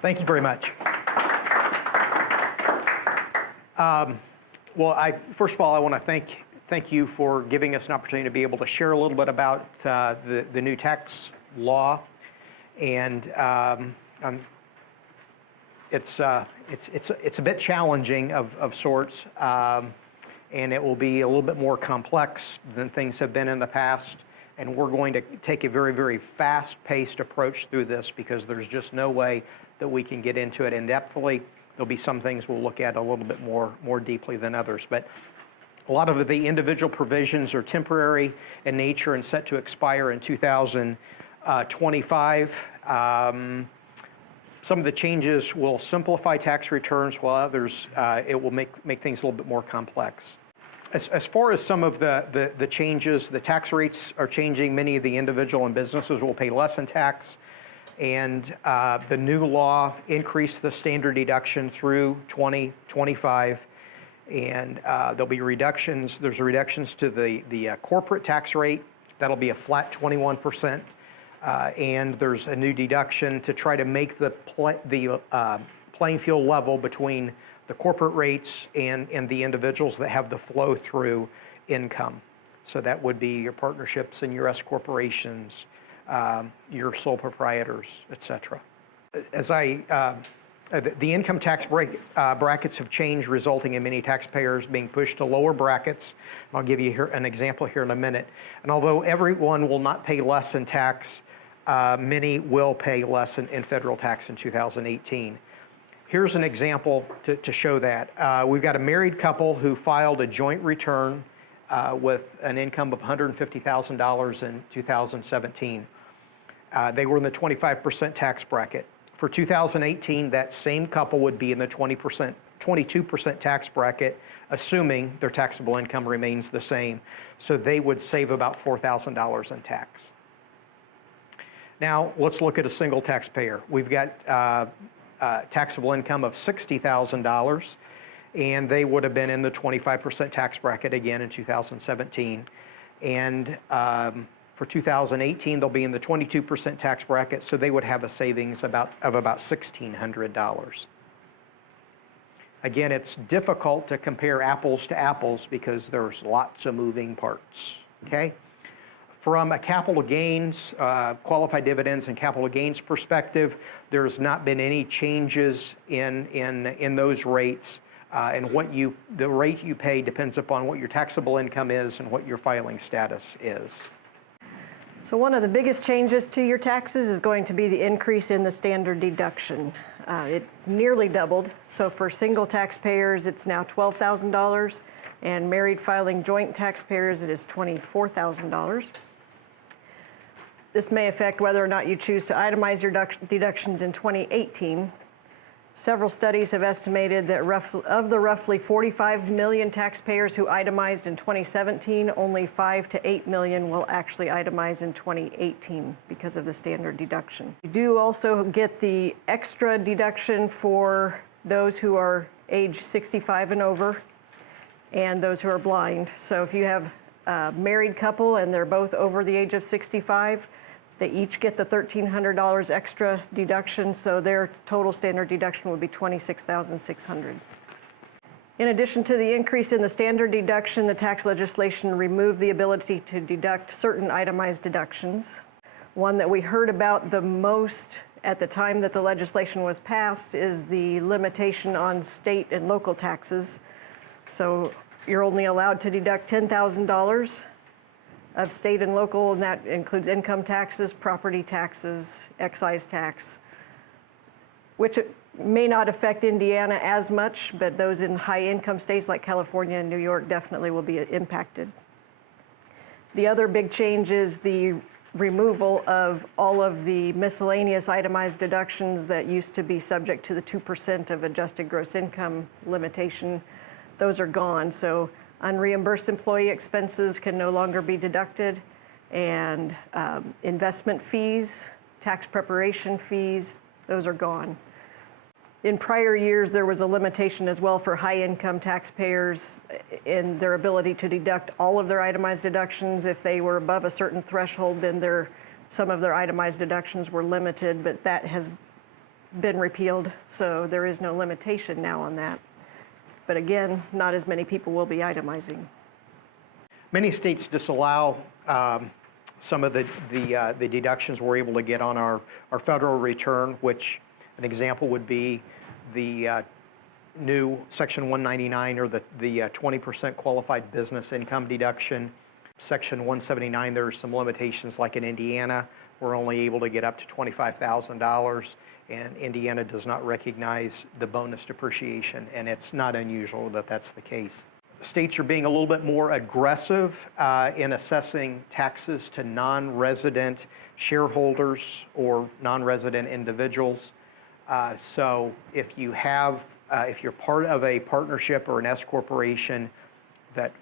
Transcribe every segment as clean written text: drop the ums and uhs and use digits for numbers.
Thank you very much. Well, first of all, I want to thank you for giving us an opportunity to be able to share a little bit about the new tax law, and it's a bit challenging of sorts, and it will be a little bit more complex than things have been in the past. And we're going to take a very, very fast-paced approach through this because there's just no way that we can get into it in-depthly. There'll be some things we'll look at a little bit more deeply than others. But a lot of the individual provisions are temporary in nature and set to expire in 2025. Some of the changes will simplify tax returns, while others, it will make things a little bit more complex. As far as some of the changes, the tax rates are changing. Many of the individual and businesses will pay less in tax. And the new law increased the standard deduction through 2025. And there'll be reductions. There's reductions to the corporate tax rate. That'll be a flat 21%. And there's a new deduction to try to make the playing field level between the corporate rates and the individuals that have the flow-through income. So that would be your partnerships and your S corporations, your sole proprietors, et cetera. The income tax brackets have changed, resulting in many taxpayers being pushed to lower brackets. I'll give you an example here in a minute. And although everyone will not pay less in tax, many will pay less in federal tax in 2018. Here's an example to show that. We've got a married couple who filed a joint return with an income of $150,000 in 2017. They were in the 25% tax bracket. For 2018, that same couple would be in the 22% tax bracket, assuming their taxable income remains the same. So they would save about $4,000 in tax. Now, let's look at a single taxpayer. We've got taxable income of $60,000, and they would have been in the 25% tax bracket again in 2017. And for 2018, they'll be in the 22% tax bracket, so they would have a savings of about $1,600. Again, it's difficult to compare apples to apples because there's lots of moving parts, okay? From a capital gains, qualified dividends and capital gains perspective, there's not been any changes in those rates. And the rate you pay depends upon what your taxable income is and what your filing status is. So one of the biggest changes to your taxes is going to be the increase in the standard deduction. It nearly doubled. So for single taxpayers, it's now $12,000, and married filing joint taxpayers, it is $24,000. This may affect whether or not you choose to itemize your deductions in 2018. Several studies have estimated that of the roughly 45 million taxpayers who itemized in 2017, only 5 to 8 million will actually itemize in 2018 because of the standard deduction. You do also get the extra deduction for those who are age 65 and over and those who are blind. So if you have a married couple and they're both over the age of 65, they each get the $1,300 extra deduction, so their total standard deduction would be $26,600. In addition to the increase in the standard deduction, the tax legislation removed the ability to deduct certain itemized deductions. One that we heard about the most at the time that the legislation was passed is the limitation on state and local taxes. So you're only allowed to deduct $10,000 of state and local, and that includes income taxes, property taxes, excise tax, which may not affect Indiana as much, but those in high income states like California and New York definitely will be impacted. The other big change is the removal of all of the miscellaneous itemized deductions that used to be subject to the 2% of adjusted gross income limitation. Those are gone, so unreimbursed employee expenses can no longer be deducted, and investment fees, tax preparation fees, those are gone. In prior years, there was a limitation as well for high-income taxpayers in their ability to deduct all of their itemized deductions. If they were above a certain threshold, then their some of their itemized deductions were limited, but that has been repealed, so there is no limitation now on that. But again, not as many people will be itemizing. Many states disallow some of the deductions we're able to get on our federal return, which an example would be the new Section 199 or the 20% qualified business income deduction. Section 179, there are some limitations, like in Indiana, we're only able to get up to $25,000, and Indiana does not recognize the bonus depreciation, and it's not unusual that that's the case. States are being a little bit more aggressive in assessing taxes to non-resident shareholders or non-resident individuals. So if you're part of a partnership or an S corporation that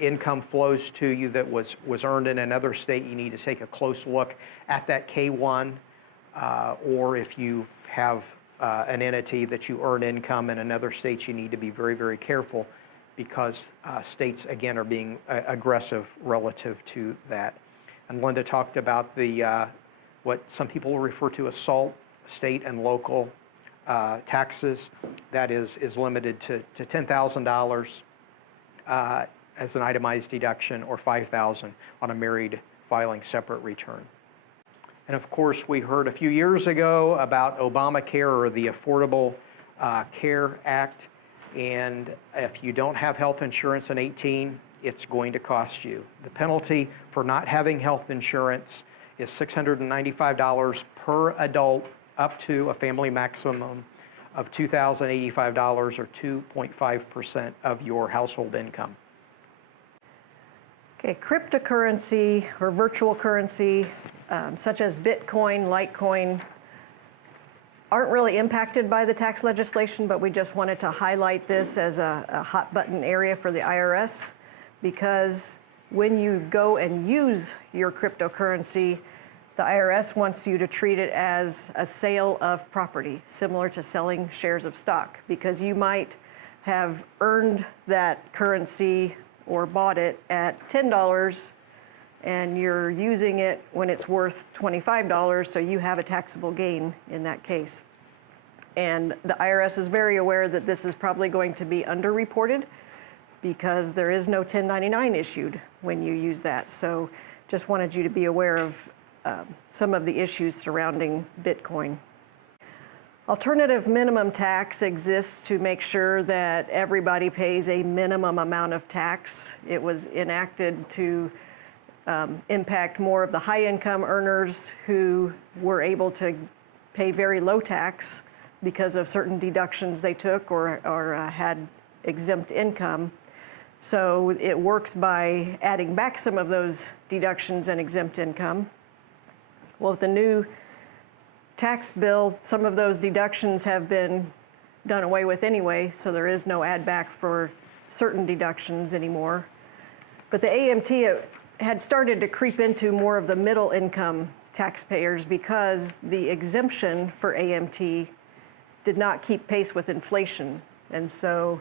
income flows to you that was earned in another state, you need to take a close look at that K-1, or if you have an entity that you earn income in another state, you need to be very, very careful, because states, again, are being aggressive relative to that. And Linda talked about what some people refer to as SALT, state and local taxes. That is limited to $10,000 as an itemized deduction, or $5,000 on a married filing separate return. And of course, we heard a few years ago about Obamacare, or the Affordable Care Act. And if you don't have health insurance in 18, it's going to cost you. The penalty for not having health insurance is $695 per adult, up to a family maximum of $2,085, or 2.5% of your household income. Okay, cryptocurrency or virtual currency, such as Bitcoin, Litecoin, aren't really impacted by the tax legislation, but we just wanted to highlight this as a hot button area for the IRS, because when you go and use your cryptocurrency, the IRS wants you to treat it as a sale of property, similar to selling shares of stock, because you might have earned that currency or bought it at $10, and you're using it when it's worth $25, so you have a taxable gain in that case. And the IRS is very aware that this is probably going to be underreported, because there is no 1099 issued when you use that. So just wanted you to be aware of some of the issues surrounding Bitcoin. Alternative minimum tax exists to make sure that everybody pays a minimum amount of tax. It was enacted to impact more of the high-income earners who were able to pay very low tax because of certain deductions they took or had exempt income. So it works by adding back some of those deductions and exempt income. Well, with the new tax bill, some of those deductions have been done away with anyway, so there is no add back for certain deductions anymore. But the AMT had started to creep into more of the middle income taxpayers, because the exemption for AMT did not keep pace with inflation. And so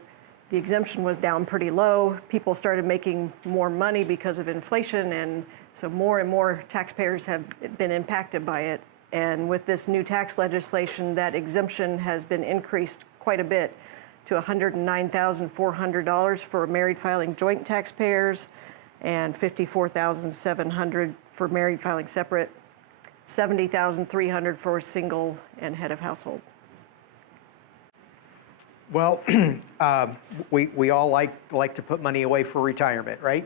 the exemption was down pretty low. People started making more money because of inflation, and so more and more taxpayers have been impacted by it. And with this new tax legislation, that exemption has been increased quite a bit to $109,400 for married filing joint taxpayers, and $54,700 for married filing separate, $70,300 for single and head of household. Well, we all like to put money away for retirement, right?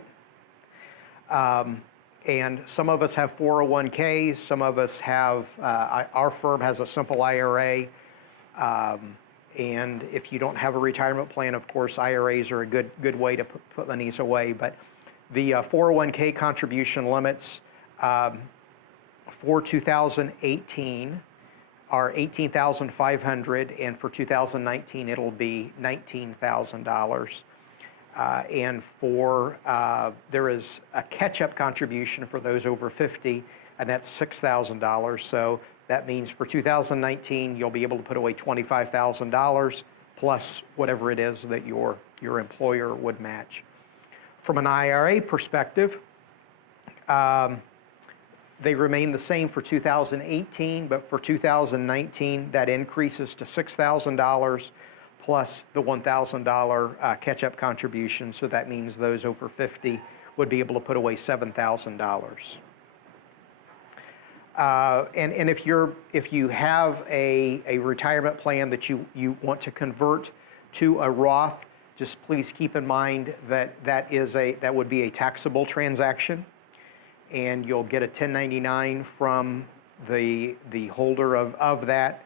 And some of us have 401ks, some of us have, our firm has a simple IRA, and if you don't have a retirement plan, of course, IRAs are a good way to put monies away. But the 401k contribution limits for 2018 are $18,500, and for 2019 it'll be $19,000. And there is a catch-up contribution for those over 50, and that's $6,000. So that means for 2019, you'll be able to put away $25,000 plus whatever it is that your employer would match. From an IRA perspective, They remain the same for 2018, but for 2019, that increases to $6,000 plus the $1,000 catch-up contribution. So that means those over 50 would be able to put away $7,000. And if you have a retirement plan that you want to convert to a Roth, just please keep in mind that that would be a taxable transaction, and you'll get a 1099 from the holder of that,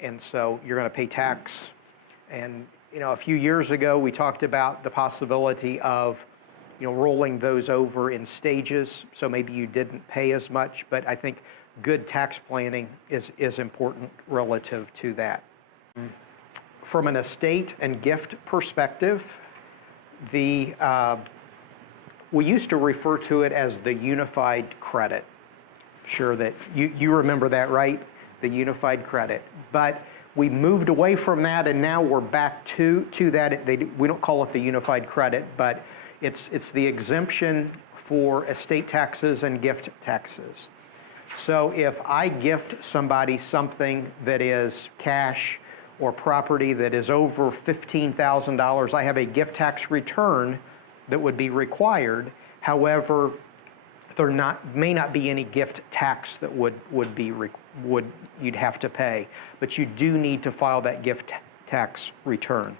and so you're going to pay tax. And a few years ago we talked about the possibility of rolling those over in stages, so maybe you didn't pay as much, but I think good tax planning is important relative to that. From an estate and gift perspective, we used to refer to it as the unified credit. Sure that you remember that, right? The unified credit. But we moved away from that, and now we're back to that. We don't call it the unified credit, but it's the exemption for estate taxes and gift taxes. So if I gift somebody something that is cash or property that is over $15,000, I have a gift tax return that would be required. However, there may not be any gift tax that you'd have to pay, but you do need to file that gift tax return.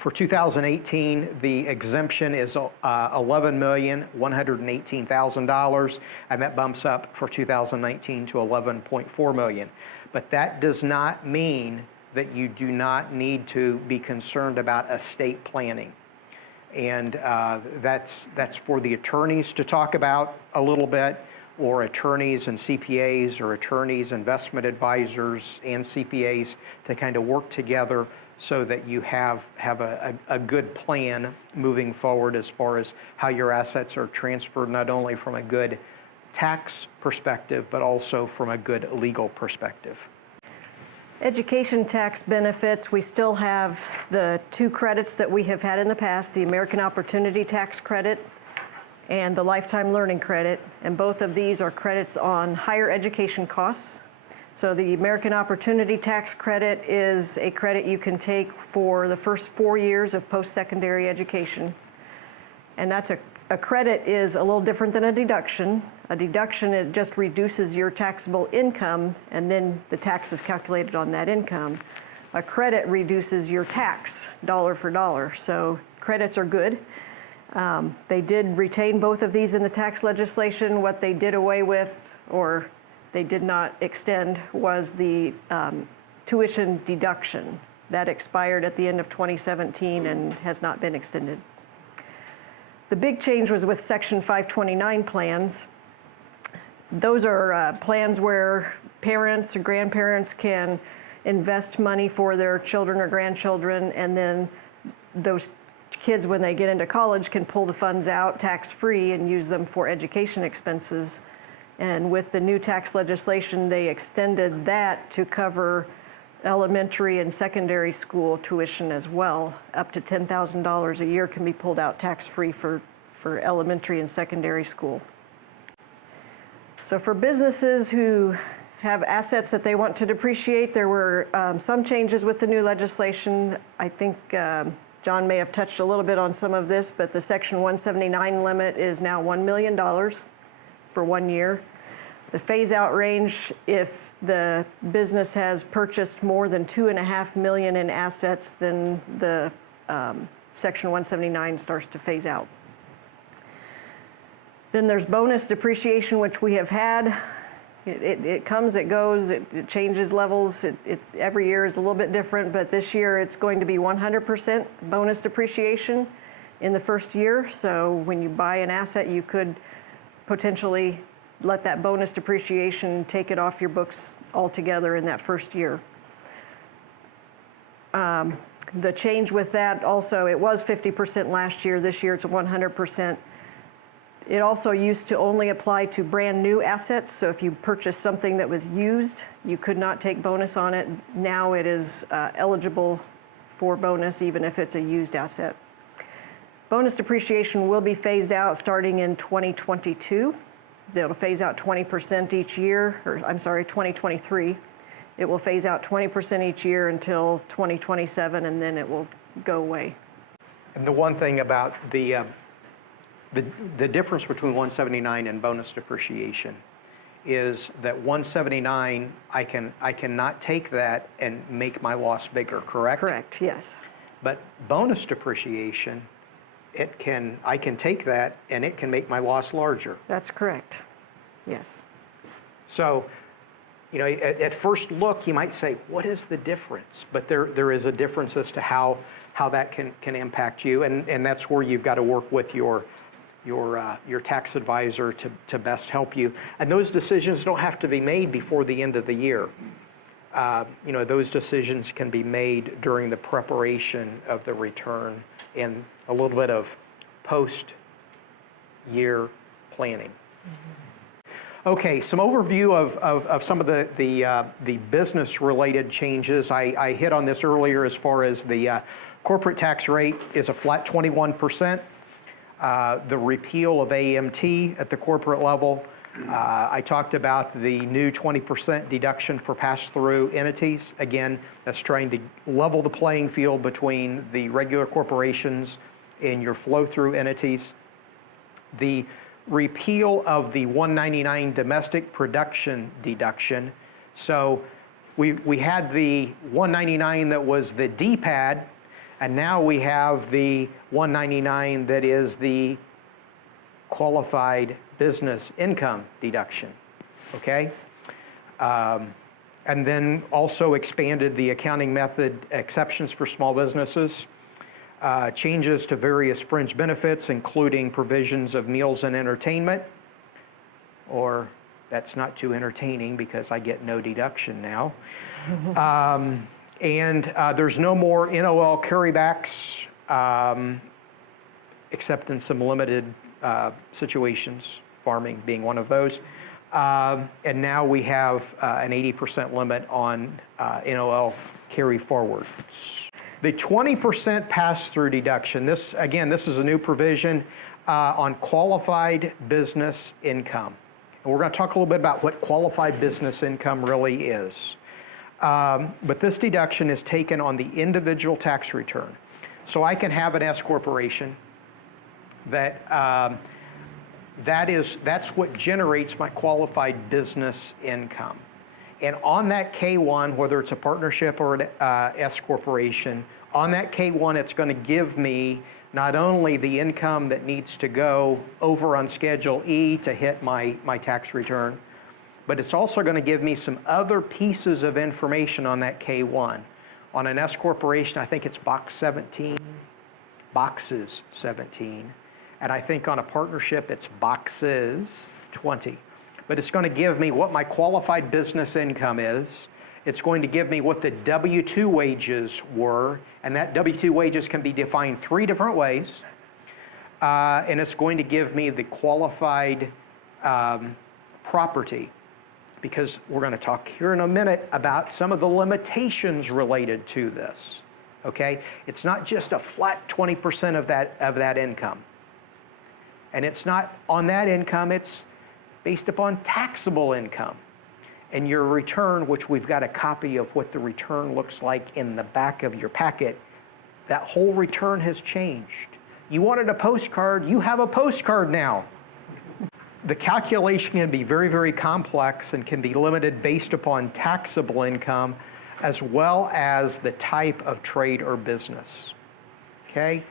For 2018, the exemption is $11,118,000, and that bumps up for 2019 to $11.4 million. But that does not mean that you do not need to be concerned about estate planning. And that's for the attorneys to talk about a little bit, or attorneys and CPAs, or attorneys, investment advisors, and CPAs to kind of work together so that you have a good plan moving forward as far as how your assets are transferred, not only from a good tax perspective, but also from a good legal perspective. Education tax benefits, we still have the two credits that we have had in the past, the American Opportunity Tax Credit and the Lifetime Learning Credit, and both of these are credits on higher education costs. So the American Opportunity Tax Credit is a credit you can take for the first 4 years of post-secondary education. And that's a credit is a little different than a deduction. A deduction, it just reduces your taxable income, and then the tax is calculated on that income. A credit reduces your tax dollar for dollar. So credits are good. They did retain both of these in the tax legislation. What they did away with, or they did not extend, was the tuition deduction. That expired at the end of 2017 and has not been extended. The big change was with Section 529 plans. Those are plans where parents or grandparents can invest money for their children or grandchildren, and then those kids, when they get into college, can pull the funds out tax-free and use them for education expenses. And with the new tax legislation, they extended that to cover elementary and secondary school tuition as well. Up to $10,000 a year can be pulled out tax-free for elementary and secondary school. So for businesses who have assets that they want to depreciate, there were some changes with the new legislation. I think John may have touched a little bit on some of this, but the Section 179 limit is now $1 million for 1 year. The phase-out range, if the business has purchased more than $2.5 million in assets, then the Section 179 starts to phase out. Then there's bonus depreciation, which we have had. It comes, it goes, it changes levels. Every year is a little bit different, but this year it's going to be 100% bonus depreciation in the first year. So when you buy an asset, you could potentially let that bonus depreciation take it off your books altogether in that first year. The change with that also, it was 50% last year. This year it's 100%. It also used to only apply to brand new assets. So if you purchased something that was used, you could not take bonus on it. Now it is eligible for bonus even if it's a used asset. Bonus depreciation will be phased out starting in 2022. They'll phase out 20% each year, or I'm sorry, 2023. It will phase out 20% each year until 2027, and then it will go away. And the one thing about the difference between 179 and bonus depreciation is that 179, I cannot take that and make my loss bigger, correct? Correct, yes. But bonus depreciation, I can take that and it can make my loss larger. That's correct, yes. So, you know, at first look, you might say, what is the difference? But there is a difference as to how that can impact you, and that's where you've got to work with your tax advisor to best help you. And those decisions don't have to be made before the end of the year. You know, those decisions can be made during the preparation of the return and a little bit of post-year planning. Mm-hmm. Okay, some overview of some of the business-related changes. I hit on this earlier as far as the corporate tax rate is a flat 21%. The repeal of AMT at the corporate level. I talked about the new 20% deduction for pass-through entities. Again, that's trying to level the playing field between the regular corporations and your flow-through entities. The repeal of the 199 domestic production deduction. So we had the 199 that was the DPAD, and now we have the 199 that is the qualified business income deduction, okay? And then also expanded the accounting method exceptions for small businesses, changes to various fringe benefits, including provisions of meals and entertainment, or that's not too entertaining because I get no deduction now. And there's no more NOL carrybacks, except in some limited situations, farming being one of those. And now we have an 80% limit on NOL carry forward. The 20% pass-through deduction, this is a new provision on qualified business income. And we're going to talk a little bit about what qualified business income really is. But this deduction is taken on the individual tax return. So I can have an S corporation that's what generates my qualified business income. And on that K1, whether it's a partnership or an S corporation, on that K1 it's going to give me not only the income that needs to go over on Schedule E to hit my tax return, but it's also going to give me some other pieces of information on that K1. On an S corporation, I think it's boxes 17. And I think on a partnership, it's boxes 20. But it's going to give me what my qualified business income is. It's going to give me what the W-2 wages were, and that W-2 wages can be defined 3 different ways. And it's going to give me the qualified property, because we're going to talk here in a minute about some of the limitations related to this. Okay? It's not just a flat 20% of that income. And it's not on that income, it's based upon taxable income. And your return, which we've got a copy of what the return looks like in the back of your packet, that whole return has changed. You wanted a postcard, you have a postcard now. The calculation can be very, very complex and can be limited based upon taxable income as well as the type of trade or business, okay?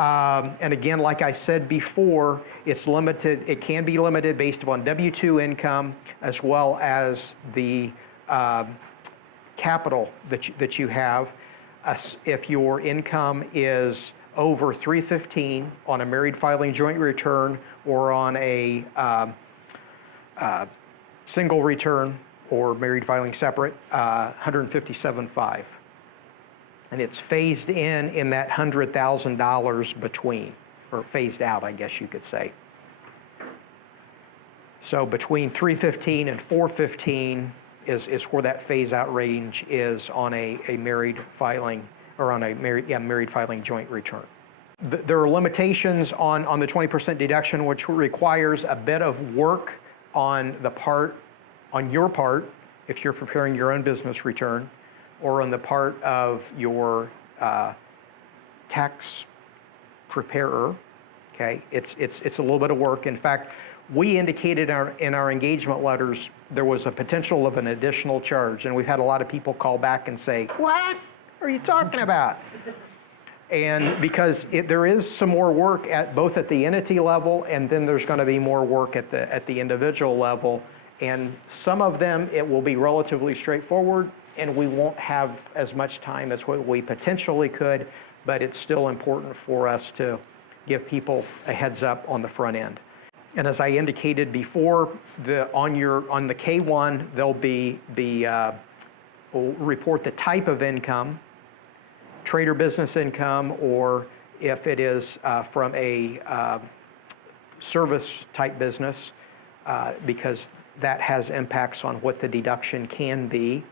And again, like I said before, it's limited. It can be limited based upon W-2 income as well as the capital that you have. If your income is over 315 on a married filing joint return or on a single return or married filing separate, 157.5. And it's phased in that $100,000 between, or phased out, I guess you could say. So between 315 and 415 is where that phase out range is on a married filing, or on a married filing joint return. There are limitations on the 20% deduction, which requires a bit of work on your part, if you're preparing your own business return, or on the part of your tax preparer. Okay, it's a little bit of work. In fact, we indicated in our engagement letters there was a potential of an additional charge, and we've had a lot of people call back and say, "What are you talking about?" And because there is some more work both at the entity level, and then there's going to be more work at the individual level, and some of them it will be relatively straightforward, and we won't have as much time as what we potentially could, but it's still important for us to give people a heads up on the front end. And as I indicated before, on the K1, they'll will report the type of income, trade or business income, or if it is from a service type business, because that has impacts on what the deduction can be.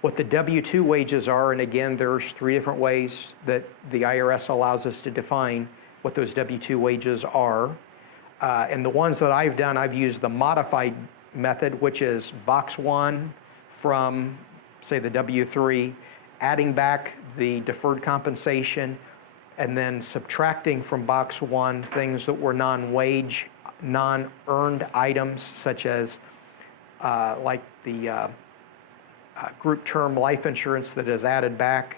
What the W-2 wages are, and again, there's 3 different ways that the IRS allows us to define what those W-2 wages are. And the ones that I've done, I've used the modified method, which is box 1 from, say, the W-3, adding back the deferred compensation, and then subtracting from box 1 things that were non-wage, non-earned items, such as like the group term life insurance that is added back,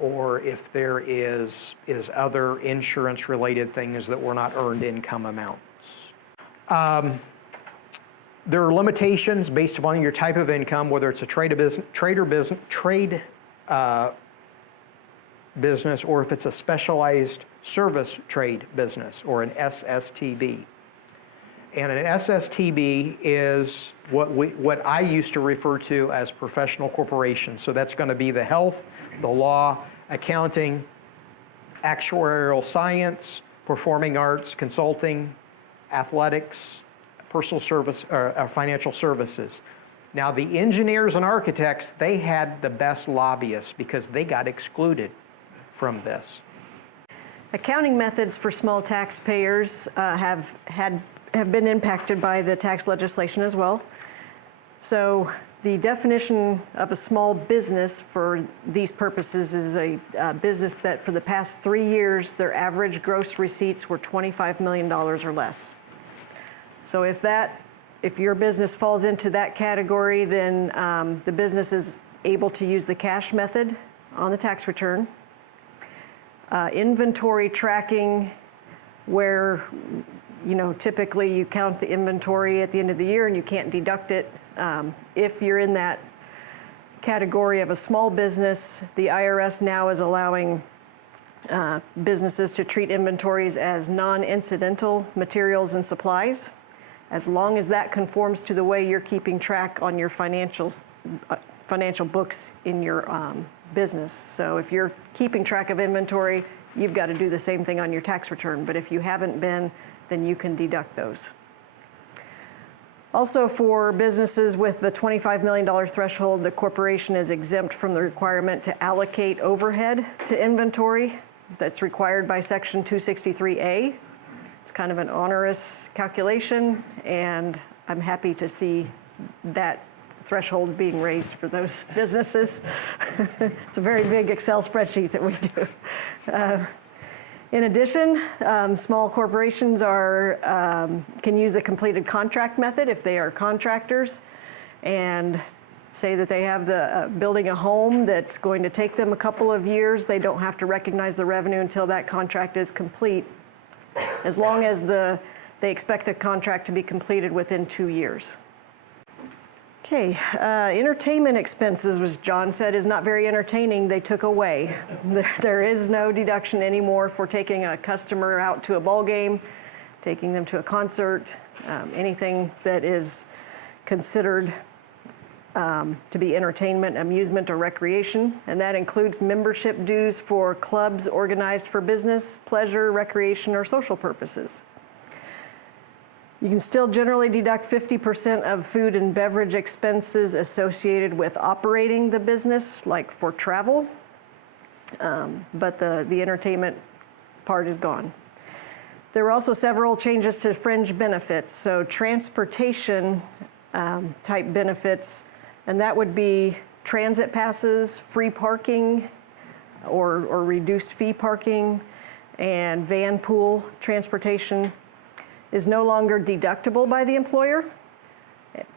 or if there is other insurance related things that were not earned income amounts. There are limitations based upon your type of income, whether it's a trade business, or if it's a specialized service trade business, or an SSTB. And an SSTB is what I used to refer to as professional corporations. So that's going to be the health, the law, accounting, actuarial science, performing arts, consulting, athletics, personal service, or financial services. Now the engineers and architects, they had the best lobbyists because they got excluded from this. Accounting methods for small taxpayers have been impacted by the tax legislation as well. So the definition of a small business for these purposes is a business that for the past 3 years, their average gross receipts were $25 million or less. So if your business falls into that category, then the business is able to use the cash method on the tax return. Inventory tracking, where typically you count the inventory at the end of the year and you can't deduct it. If you're in that category of a small business, the IRS now is allowing businesses to treat inventories as non-incidental materials and supplies, as long as that conforms to the way you're keeping track on your financial books in your business. So if you're keeping track of inventory, you've got to do the same thing on your tax return. But if you haven't been, then you can deduct those. Also, for businesses with the $25 million threshold, the corporation is exempt from the requirement to allocate overhead to inventory that's required by Section 263A. It's kind of an onerous calculation, and I'm happy to see that threshold being raised for those businesses. It's a very big Excel spreadsheet that we do. In addition, small corporations can use the completed contract method if they are contractors, and say that they have building a home that's going to take them a couple of years. They don't have to recognize the revenue until that contract is complete, as long as they expect the contract to be completed within 2 years. Okay, entertainment expenses, which John said is not very entertaining, they took away. There is no deduction anymore for taking a customer out to a ball game, taking them to a concert, anything that is considered to be entertainment, amusement, or recreation. And that includes membership dues for clubs organized for business, pleasure, recreation, or social purposes. You can still generally deduct 50% of food and beverage expenses associated with operating the business, like for travel. But the entertainment part is gone. There were also several changes to fringe benefits, so transportation type benefits, and that would be transit passes, free parking, or reduced fee parking, and van pool transportation is no longer deductible by the employer,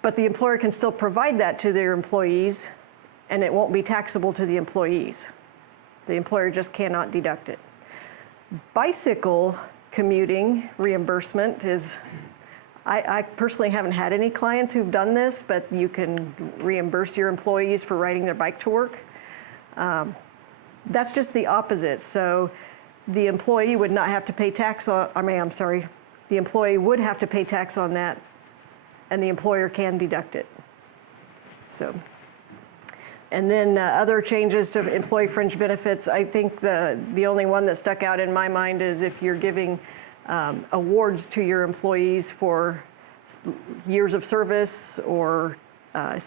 but the employer can still provide that to their employees, and it won't be taxable to the employees. The employer just cannot deduct it. Bicycle commuting reimbursement is, I personally haven't had any clients who've done this, but you can reimburse your employees for riding their bike to work. That's just the opposite. So the employee would not have to pay tax on, the employee would have to pay tax on that, and the employer can deduct it. So, and then other changes to employee fringe benefits, I think the only one that stuck out in my mind is if you're giving awards to your employees for years of service or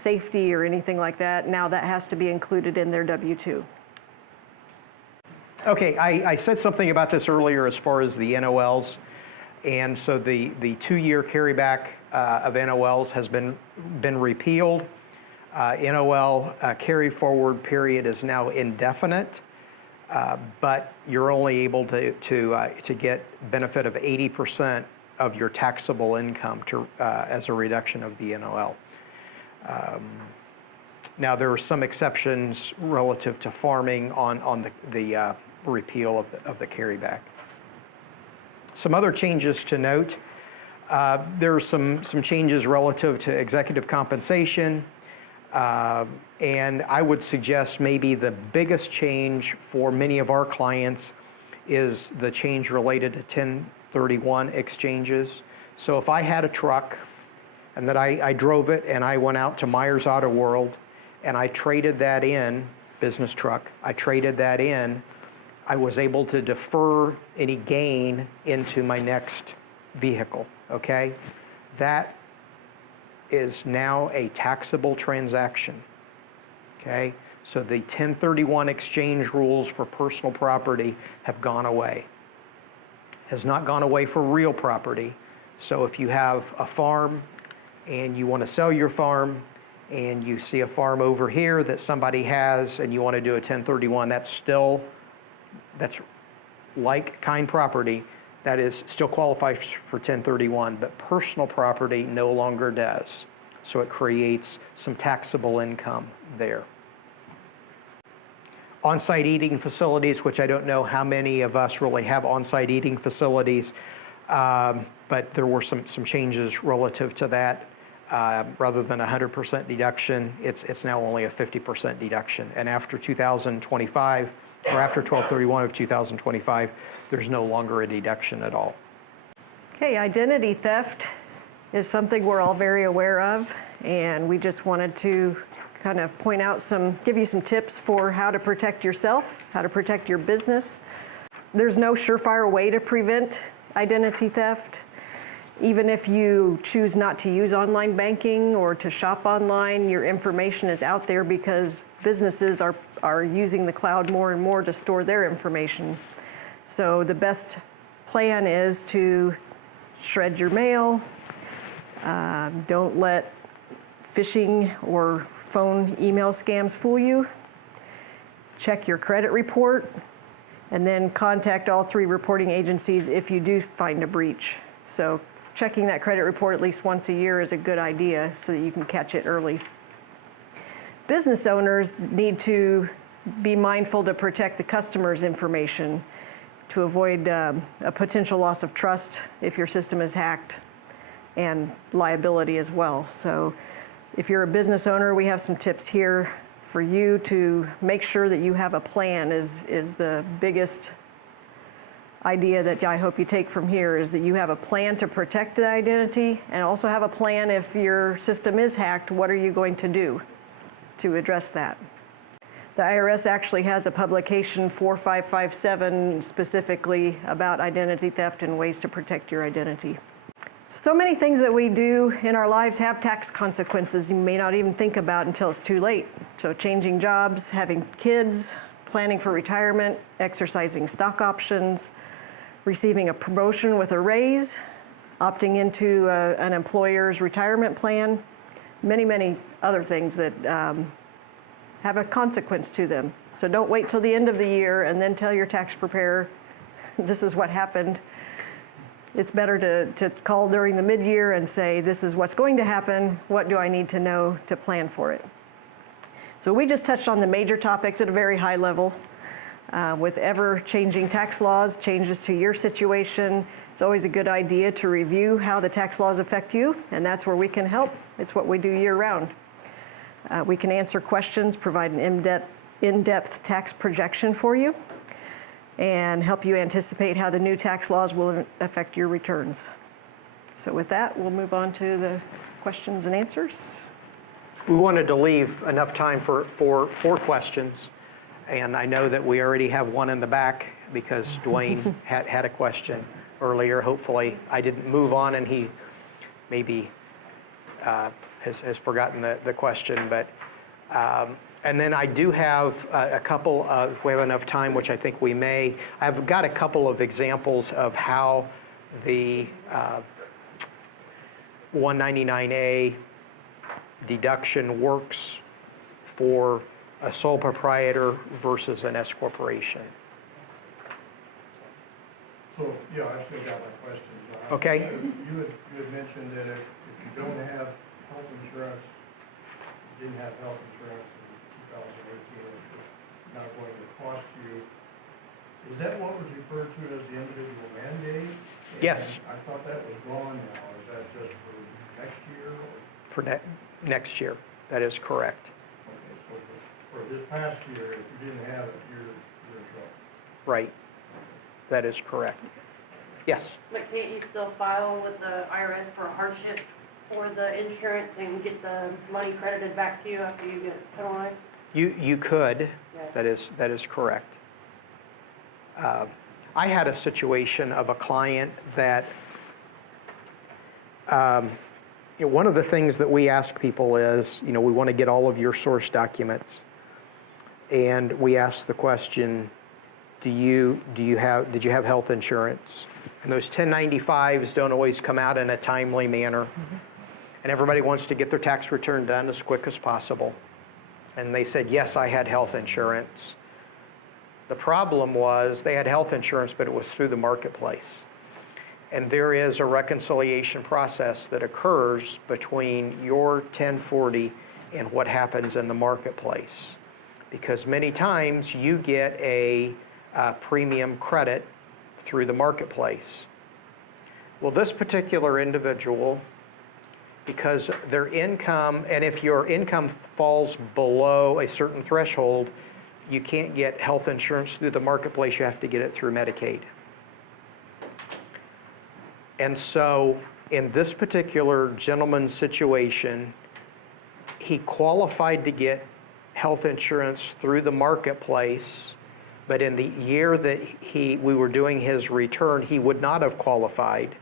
safety or anything like that, now that has to be included in their W-2. Okay, I said something about this earlier as far as the NOLs, and so the 2-year carryback of NOLs has been repealed. NOL carry forward period is now indefinite, but you're only able to get benefit of 80% of your taxable income as a reduction of the NOL. Now there are some exceptions relative to farming on the repeal of the carryback. Some other changes to note. There are some changes relative to executive compensation. And I would suggest maybe the biggest change for many of our clients is the change related to 1031 exchanges. So if I had a truck and that I drove it and I went out to Myers Auto World and I traded that in, business truck, I traded that in, I was able to defer any gain into my next vehicle, okay? That is now a taxable transaction, okay? So the 1031 exchange rules for personal property have gone away. Has not gone away for real property. So if you have a farm and you want to sell your farm and you see a farm over here that somebody has and you want to do a 1031, that's like kind property, that is still qualifies for 1031, but personal property no longer does. So it creates some taxable income there. On-site eating facilities, which I don't know how many of us really have on-site eating facilities, but there were some changes relative to that. Rather than 100% deduction, it's now only a 50% deduction. And after 2025, or after 12/31 of 2025, there's no longer a deduction at all. Okay, identity theft is something we're all very aware of, and we just wanted to kind of point out give you some tips for how to protect yourself, how to protect your business. There's no surefire way to prevent identity theft. Even if you choose not to use online banking or to shop online, your information is out there because businesses are using the cloud more and more to store their information. So the best plan is to shred your mail. Don't let phishing or phone email scams fool you. Check your credit report, and then contact all 3 reporting agencies if you do find a breach. So checking that credit report at least once a year is a good idea so that you can catch it early. Business owners need to be mindful to protect the customer's information to avoid a potential loss of trust if your system is hacked, and liability as well. So if you're a business owner, we have some tips here for you to make sure that you have a plan is the biggest idea that I hope you take from here, is that you have a plan to protect the identity, and also have a plan if your system is hacked, what are you going to do to address that? The IRS actually has a publication 4557 specifically about identity theft and ways to protect your identity. So many things that we do in our lives have tax consequences you may not even think about until it's too late. So changing jobs, having kids, planning for retirement, exercising stock options, receiving a promotion with a raise, opting into an employer's retirement plan, many other things that have a consequence to them. So don't wait till the end of the year and then tell your tax preparer, this is what happened. It's better to call during the mid-year and say, this is what's going to happen, what do I need to know to plan for it? So we just touched on the major topics at a very high level. With ever-changing tax laws, changes to your situation, it's always a good idea to review how the tax laws affect you, and that's where we can help. It's what we do year-round. We can answer questions, provide an in-depth tax projection for you, and help you anticipate how the new tax laws will affect your returns. So with that, we'll move on to the questions and answers. We wanted to leave enough time for 4 questions. And I know that we already have one in the back because Dwayne had a question earlier. Hopefully I didn't move on and he maybe has forgotten the question. But and then I do have a couple of, if we have enough time, which I think we may, I've got a couple of examples of how the 199A deduction works for a sole proprietor versus an S corporation. So, yeah, I still got my questions. Okay. You had mentioned that if you don't have health insurance, didn't have health insurance in 2018, it's not going to cost you. Is that what was referred to as the individual mandate? Yes. And I thought that was gone now. Is that just for next year? Or? For next year, that is correct. Okay, so for this past year, if you didn't have it, you're in trouble. Right. That is correct. Yes. But can't you still file with the IRS for a hardship for the insurance and get the money credited back to you after you get penalized? You could. Yes. That is correct. I had a situation of a client that one of the things that we ask people is, we want to get all of your source documents, and we ask the question, did you have health insurance? And those 1095s don't always come out in a timely manner. Mm-hmm. And everybody wants to get their tax return done as quick as possible. And they said, yes, I had health insurance. The problem was they had health insurance, but it was through the marketplace. And there is a reconciliation process that occurs between your 1040 and what happens in the marketplace. Because many times you get a premium credit through the marketplace. Well, this particular individual, because their income, and if your income falls below a certain threshold, you can't get health insurance through the marketplace, you have to get it through Medicaid. And so in this particular gentleman's situation, he qualified to get health insurance through the marketplace, but in the year that we were doing his return, he would not have qualified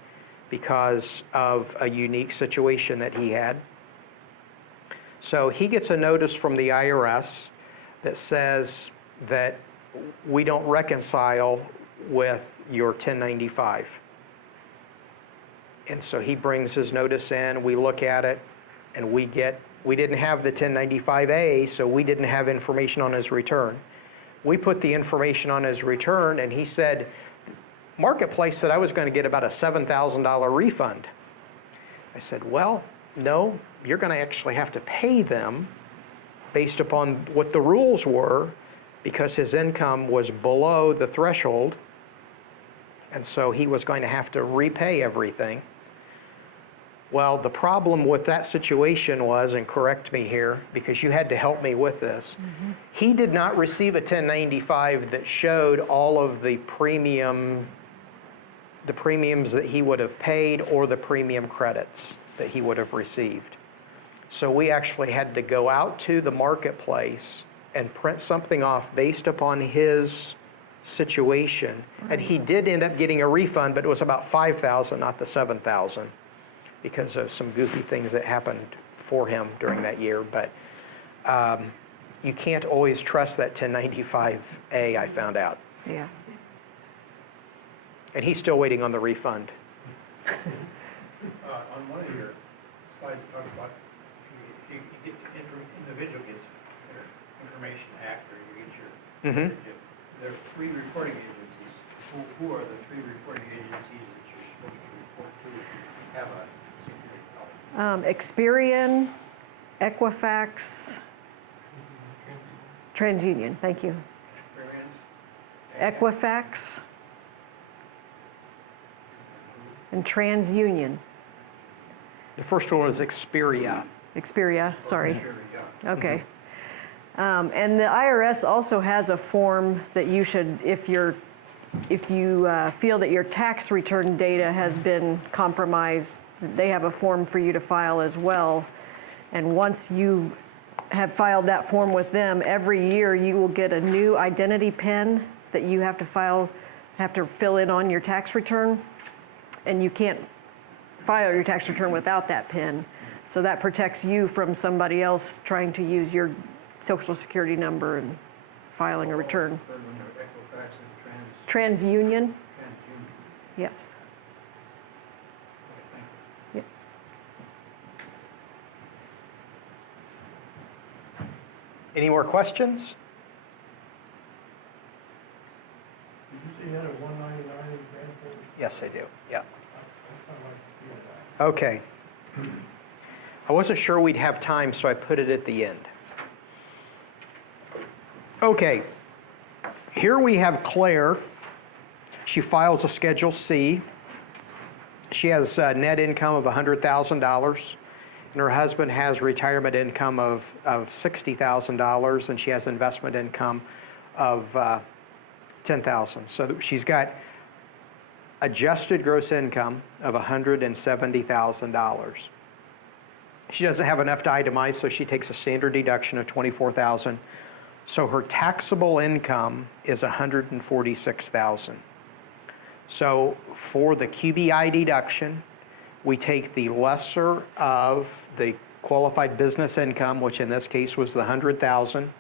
because of a unique situation that he had. So he gets a notice from the IRS that says that we don't reconcile with your 1095. And so he brings his notice in, we look at it, and we didn't have the 1095A, so we didn't have information on his return. We put the information on his return, and he said, Marketplace said I was going to get about a $7,000 refund. I said, well, no, you're going to actually have to pay them based upon what the rules were, because his income was below the threshold, and so he was going to have to repay everything. Well, the problem with that situation was, and correct me here, because you had to help me with this, mm-hmm. He did not receive a 1095 that showed all of the premiums that he would have paid or the premium credits that he would have received. So we actually had to go out to the marketplace and print something off based upon his situation. Mm-hmm. And he did end up getting a refund, but it was about $5,000, not the $7,000. Because of some goofy things that happened for him during that year. But you can't always trust that 1095A, I found out. Yeah. And he's still waiting on the refund. On one of your slides, you talk about you get individual gets their information after you get your Mhm. There are 3 reporting agencies. Who are the 3 reporting agencies that you're supposed to report to if you have a security audit? Experian, Equifax, TransUnion, thank you. Experience? Equifax and TransUnion. The first one was Xperia. Xperia, sorry. Here we go. Okay. And the IRS also has a form that you should, if you feel that your tax return data has been compromised, they have a form for you to file as well. And once you have filed that form with them, every year you will get a new identity PIN that you have to fill in on your tax return, and you can't file your tax return without that PIN. So that protects you from somebody else trying to use your Social Security number and filing a return. Third one, Equifax and TransUnion? TransUnion. Yes. Okay, thank you. Yes. Any more questions? Did you say you had a 199 example? Yes, I do. Yeah. I'd kind of like to feel that. Okay. I wasn't sure we'd have time, so I put it at the end. Okay. Here we have Claire. She files a Schedule C. She has net income of $100,000, and her husband has retirement income of $60,000, and she has investment income of $10,000. So she's got adjusted gross income of $170,000. She doesn't have enough to itemize, so she takes a standard deduction of $24,000. So her taxable income is $146,000. So for the QBI deduction, we take the lesser of the qualified business income, which in this case was the $100,000,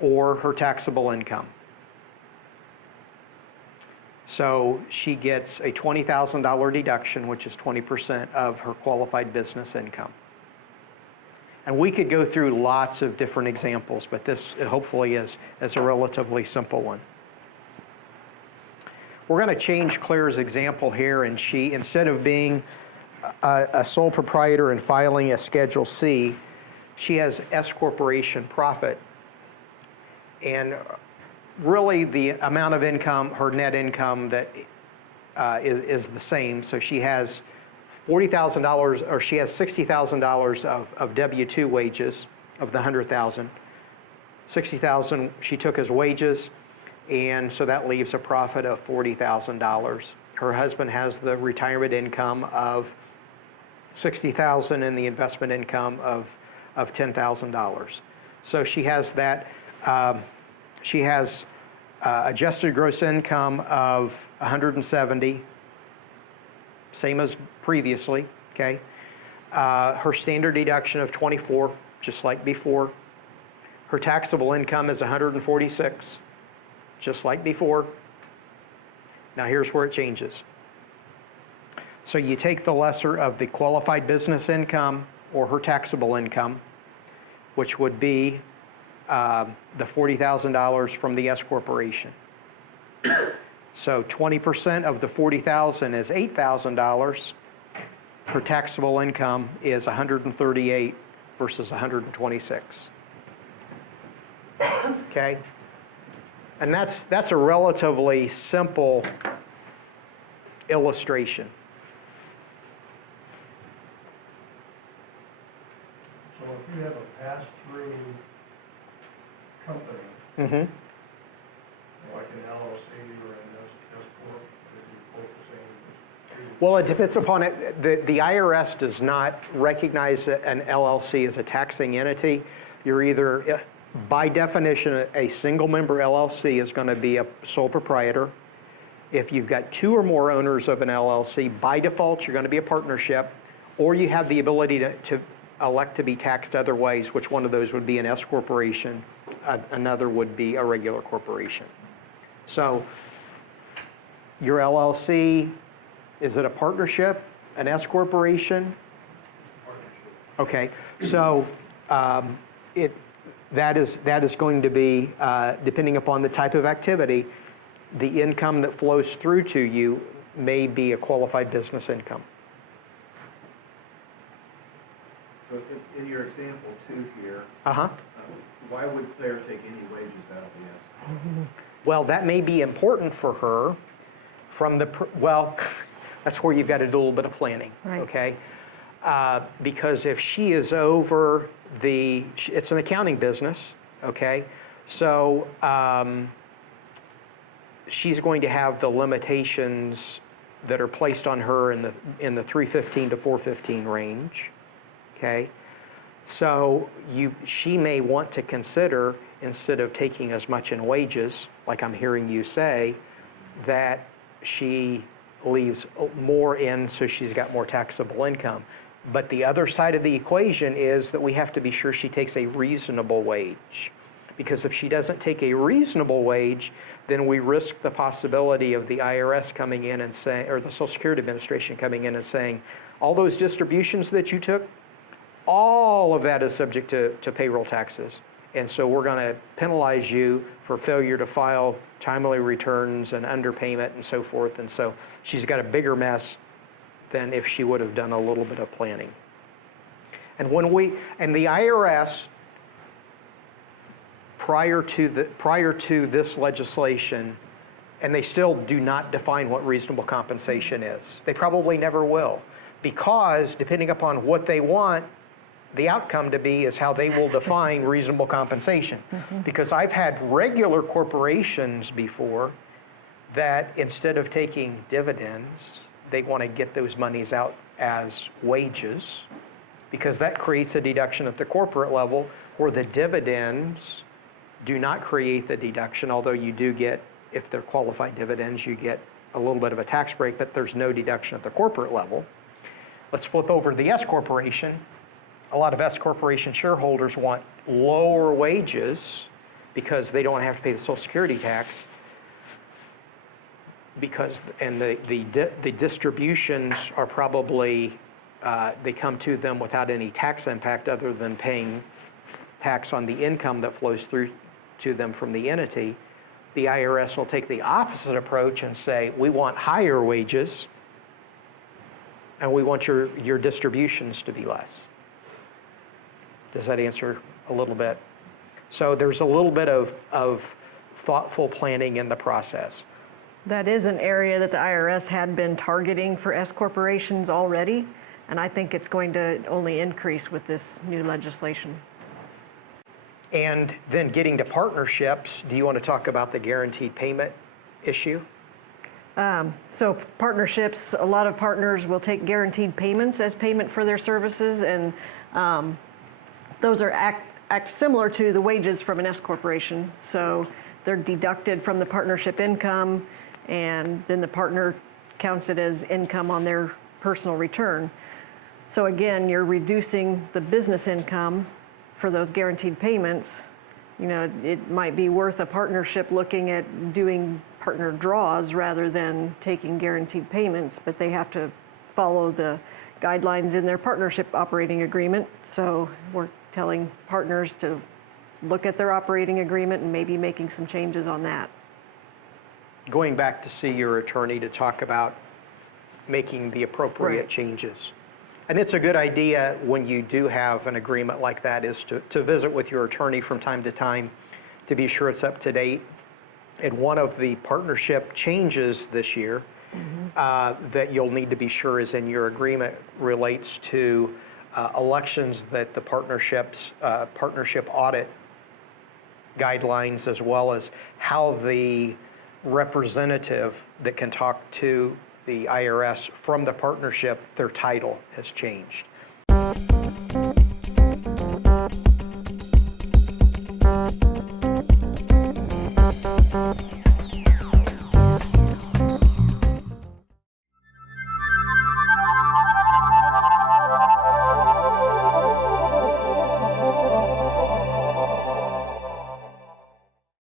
or her taxable income. So she gets a $20,000 deduction, which is 20% of her qualified business income. And we could go through lots of different examples, but this hopefully is a relatively simple one. We're going to change Claire's example here, and she, instead of being a sole proprietor and filing a Schedule C, she has S corporation profit. And really the amount of income, her net income, that is the same. So she has $40,000, or she has $60,000 of W-2 wages of the $100,000. $60,000 she took as wages, and so that leaves a profit of $40,000. Her husband has the retirement income of $60,000 and the investment income of $10,000. So she has that. She has adjusted gross income of $170,000, same as previously. Okay. Her standard deduction of $24,000, just like before. Her taxable income is $146,000, just like before. Now here's where it changes. So you take the lesser of the qualified business income or her taxable income, which would be the $40,000 from the S corporation. So 20% of the $40,000 is $8,000. Her taxable income is $138,000 versus $126,000. Okay, and that's a relatively simple illustration. So if you have a pass-through company, Mm-hmm. like an LLC or an S corp, is it both the same? Well, it depends upon it. The IRS does not recognize an LLC as a taxing entity. You're either, by definition, a single member LLC is going to be a sole proprietor. If you've got 2 or more owners of an LLC, by default, you're going to be a partnership, or you have the ability to elect to be taxed other ways, which one of those would be an S corporation, another would be a regular corporation. So Your LLC, is it a partnership, an S corporation? Okay, so that is going to be, depending upon the type of activity, the income that flows through to you may be a qualified business income. So in your example two here, Uh-huh. Why would Claire take any wages out of the S? Well, that may be important for her from the, well, that's where you've got to do a little bit of planning, Right. okay? Because if she is over it's an accounting business, okay? So she's going to have the limitations that are placed on her in the 315 to 415 range, okay? So she may want to consider, instead of taking as much in wages, like I'm hearing you say, that she leaves more in so she's got more taxable income. But the other side of the equation is that we have to be sure she takes a reasonable wage. Because if she doesn't take a reasonable wage, then we risk the possibility of the IRS coming in and saying, or the Social Security Administration coming in and saying, all those distributions that you took, all of that is subject to payroll taxes. And so we're going to penalize you for failure to file timely returns and underpayment and so forth. And so she's got a bigger mess than if she would have done a little bit of planning. And the IRS, prior to this legislation, and they still do not define what reasonable compensation is. They probably never will, because depending upon what they want the outcome to be is how they will define reasonable compensation. Because I've had regular corporations before that instead of taking dividends, they want to get those monies out as wages, because that creates a deduction at the corporate level, where the dividends do not create the deduction, although you do get, if they're qualified dividends, you get a little bit of a tax break, but there's no deduction at the corporate level. Let's flip over to the S corporation. A lot of S corporation shareholders want lower wages because they don't have to pay the Social Security tax, and the distributions are probably, they come to them without any tax impact other than paying tax on the income that flows through to them from the entity. The IRS will take the opposite approach and say, we want higher wages and we want your distributions to be less. Does that answer a little bit? So there's a little bit of thoughtful planning in the process. That is an area that the IRS had been targeting for S corporations already, and I think it's going to only increase with this new legislation. And then getting to partnerships, do you want to talk about the guaranteed payment issue? So partnerships, a lot of partners will take guaranteed payments as payment for their services, and those are act similar to the wages from an S corporation. So they're deducted from the partnership income, and then the partner counts it as income on their personal return. So again, you're reducing the business income for those guaranteed payments. You know, it might be worth a partnership looking at doing partner draws rather than taking guaranteed payments, but they have to follow the guidelines in their partnership operating agreement. So we're telling partners to look at their operating agreement and maybe making some changes on that. Going back to see your attorney to talk about making the appropriate changes. And it's a good idea when you do have an agreement like that is to visit with your attorney from time to time to be sure it's up to date. And one of the partnership changes this year that you'll need to be sure is in your agreement relates to elections that the partnership audit guidelines, as well as how the representative that can talk to the IRS from the partnership, their title has changed.